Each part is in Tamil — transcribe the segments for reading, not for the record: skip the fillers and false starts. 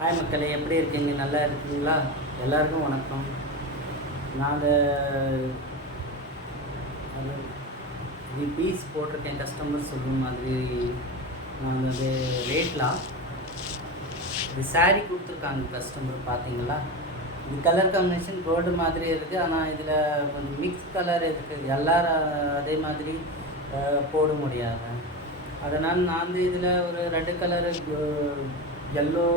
ஹாய் மக்களே, எப்படி இருக்கீங்க? நல்லா இருக்கீங்களா? எல்லாருக்கும் வணக்கம். நான் அது பீஸ் போட்டிருக்கேன் கஸ்டமர் சொல்லும் மாதிரி. நான் அது ரேட்லாம் இது சாரீ கொடுத்துருக்காங்க கஸ்டமர். பார்த்தீங்களா, இது கலர் காம்பினேஷன் கோல்டு மாதிரி இருக்குது. ஆனால் இதில் கொஞ்சம் மிக்ஸ் கலர் இருக்குது. எல்லோரும் அதே மாதிரி போட முடியாது. அதனால் நான் இதில் ஒரு ரெண்டு கலரு எல்லோ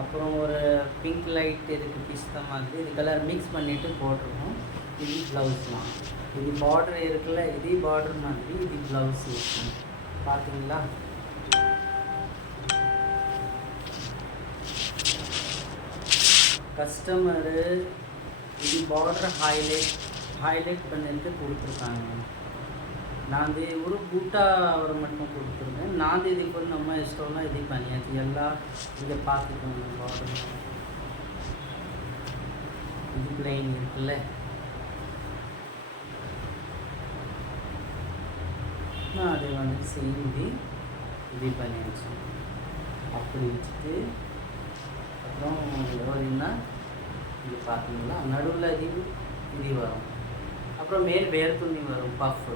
அப்புறம் ஒரு பிங்க் லைட் இருக்குது பிஸ்தா மாதிரி. இது கலர் மிக்ஸ் பண்ணிவிட்டு போட்டிருக்கோம். இது ப்ளவுஸ்லாம், இது பார்டர் இருக்குல்ல, இதே பார்டர் மாதிரி இது ப்ளவுஸ் இருக்கும். பார்த்தீங்களா, கஸ்டமரு இது பார்டர் ஹைலைட் பண்ணிட்டு கொடுத்துருக்காங்க. நான் ஒரு ಬೂಟಾ ಅವರು மட்டும் கொடுத்துருந்தேன். நான் இது இப்போ நம்ம இஷ்டம்லாம் இது பண்ணியாச்சு. எல்லாம் இங்கே பார்த்துக்கோங்க. பார்டர் இது பிளைன் இருக்குல்ல, நான் அதை வந்து சேர்ந்து இது பண்ணியாச்சு. அப்படி வச்சுட்டு அப்புறம் எவ்வளோன்னா இது பார்த்தீங்களா, நடுவில் இது வரும். அப்புறம் மேல் வேர் துணி வரும், பஃப்.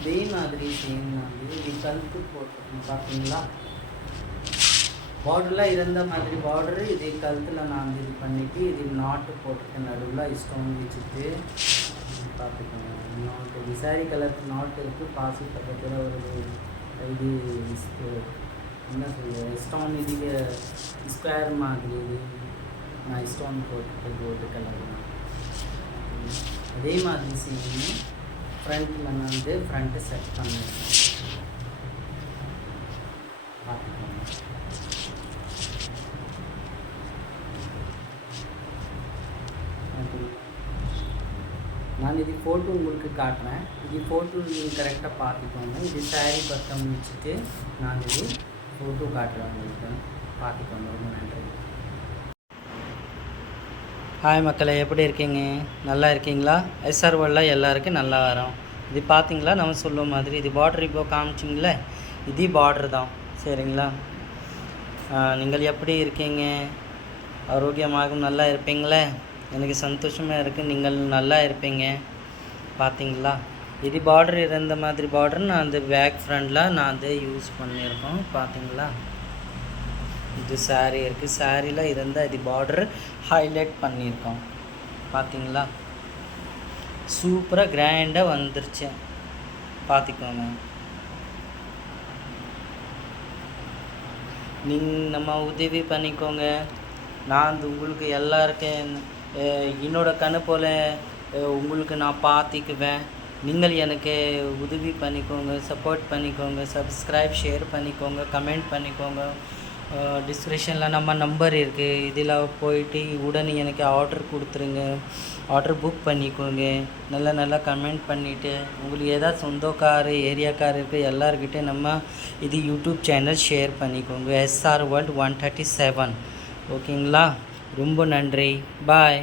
இதே மாதிரி சேம் மாதிரி இது கழுத்து போட்டிருக்கோம். பார்த்தீங்களா, பார்டர்லாம் இருந்த மாதிரி பார்டரு இதே கழுத்தில் நான் இது பண்ணிவிட்டு இது நாட்டு போட்டிருக்கேன். நடுவில் ஸ்டோன் வச்சுட்டு பார்த்துக்கோங்க. நாட்டு விசாரி கலருக்கு நாட்டு இருக்குது. பாசி பக்கத்தில் ஒரு இது என்ன சொல்லுவேன், ஸ்டோன் இது ஸ்கொயர் மாதிரி நான் ஸ்டோன் போட்டுட்டு கோல்டு கலர் தான். அதே மாதிரி செய்யணும். ஃப்ரண்ட்டில் நான் வந்து ஃப்ரண்ட்டு செட் பண்ணியிருக்கேன். பார்த்துக்கோங்க. நான் இது ஃபோட்டோ உங்களுக்கு காட்டுறேன். இது ஃபோட்டோ நீங்கள் கரெக்டாக பார்த்துக்கோங்க. இது சாரீ பக்கம் வச்சுட்டு நான் இது ஃபோட்டோ காட்டுறேன் உங்களுக்கு. பார்த்துக்கோங்க. ரொம்ப நன்றி. ஹாய் மக்களே, எப்படி இருக்கீங்க? நல்லா இருக்கீங்களா? எஸ்ஆர் வேர்ல்டில் எல்லாருக்கும் நல்லா வரும். இது பார்த்தீங்களா, நம்ம சொல்லும் மாதிரி இது பார்டர் இப்போ காமிச்சிங்களே, இது பார்டர் தான். சரிங்களா, நீங்கள் எப்படி இருக்கீங்க? ஆரோக்கியமாக நல்லா இருப்பீங்களே? எனக்கு சந்தோஷமாக இருக்குது, நீங்கள் நல்லா இருப்பீங்க. பார்த்தீங்களா, இது பார்டர் இருந்த மாதிரி பார்டர் நான் அந்த பேக் ஃப்ரண்டில் நான் அதை யூஸ் பண்ணியிருக்கோம். பார்த்தீங்களா, இது சாரீ இருக்குது. சாரியில் இருந்தால் இது பார்டர் ஹைலைட் பண்ணியிருக்கோம். பார்த்தீங்களா, சூப்பராக கிராண்டாக வந்துருச்சு. பார்த்துக்கோங்க. நம்ம உதவி பண்ணிக்கோங்க. நான் உங்களுக்கு எல்லாருக்கும் என்னோட கண்ணு போல் உங்களுக்கு நான் பார்த்துக்குவேன். நீங்கள் எனக்கு உதவி பண்ணிக்கோங்க, சப்போர்ட் பண்ணிக்கோங்க, சப்ஸ்கிரைப் ஷேர் பண்ணிக்கோங்க, கமெண்ட் பண்ணிக்கோங்க. டிஸ்கிரிப்ஷனில் நம்ம நம்பர் இருக்குது. இதில் போயிட்டு உடனே எனக்கு ஆர்டர் கொடுத்துருங்க, ஆர்டர் புக் பண்ணிக்கோங்க. நல்லா கமெண்ட் பண்ணிவிட்டு உங்களுக்கு ஏதாவது சொந்தக்கார் ஏரியாக்கார் இருக்குது எல்லாருக்கிட்டே நம்ம இது யூடியூப் சேனல் ஷேர் பண்ணிக்கோங்க. SR World 137. ஓகேங்களா, ரொம்ப நன்றி. பாய்.